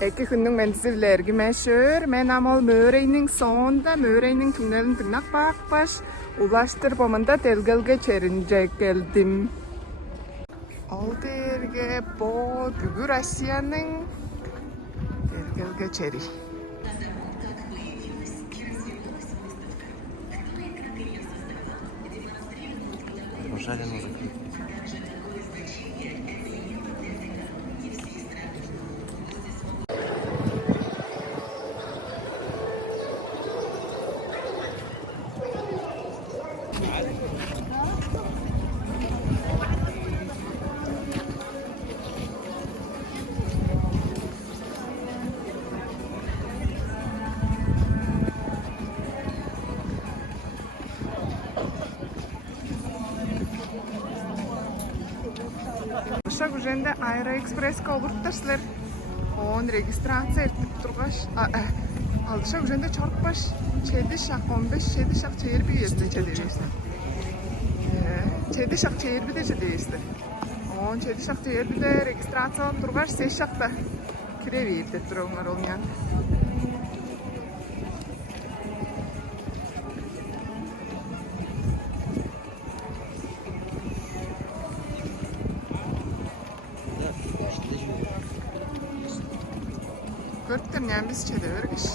Эки хүннүн мэлзэвлэрги мэшөр мен амол мөрейнин соонда мөрейнин түннелин тыгнак бакпаш улаштыр бомында телгелге черинже келдим. Ол дерге бо бүгү Россиянын телгелге чери. Шаг уженде Аэроэкспресске олурттарсыздар. Он регистрация эртип тургаш, алдыша уженде чоркпаш 7 шак 15 7 шак чейирби эсне чедебизди. 7 шак чейирби де чедебизди. Он 7 шак чейирбиде регистрация тургаш 8 шакта киребип деп туруңар олнян. Көрттер нәміз чеді өргіш.